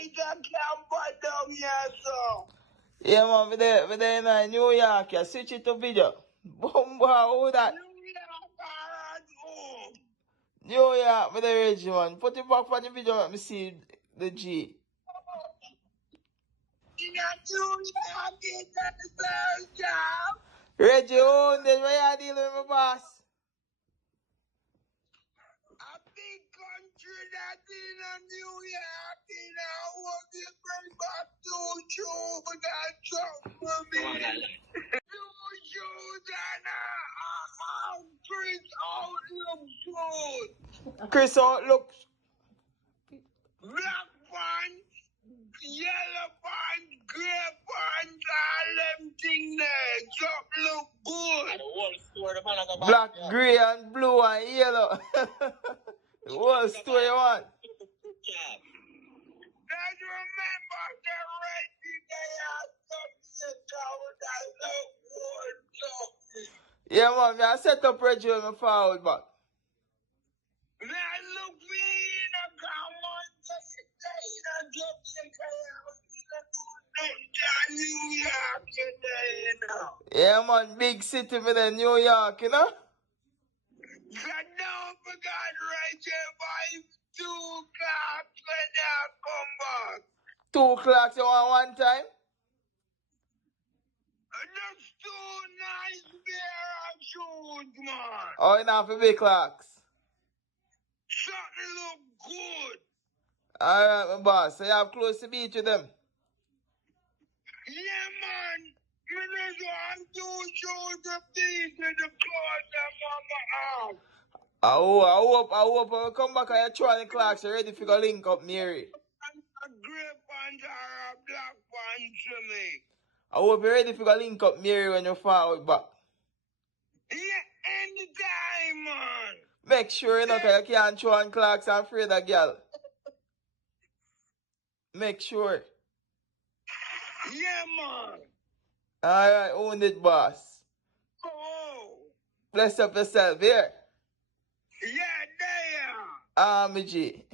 night I can't put down here, so. Yeah, man, we there in New York. Yeah. Switch it to video. Bomba, who that? New York are at home. New York, with the Reggie, man. Put it back on the video, let me see the G. In a New York, it's a third job. Reggie, own this. Why you dealing with my boss? A big country that in a New York, in a what you bring back two shoes and something for me. Two shoes and a Chris Outlook shoes. Chris Outlook. Black pants, yellow pants, grey pants, all them things there. Something look good. Black, grey, and blue, and yellow. The whole store you want. Just remember the Reggie, they have something down that look good. So. Yeah, man, me I set up Reggie when I forward back. Now look me in a common in a New York today, you know. Yeah, man, big city for the New York, you know? So don't forget Reggie by 2 o'clock when I come back. 2 o'clock you want one time? Just 2 nice pair of shoes, man. Oh, you know, for big clocks. Something look good. Alright, my boss. So you have close to beach with them? Yeah, man. Me just want 2 shoes of these in the clothes I'm on my arm. I hope when we come back and you try the clocks, you're ready for go link up, Mary. A grey pants or a black pants to me. I hope you're ready for go link up, Mary, when you forward back. Yeah, anytime, man. Make sure you know, cause you can't throw on clocks and afraid of girl. Make sure. Yeah, man. Alright, own it, boss. Oh. Bless up yourself, here. Yeah, there. Ah, my G.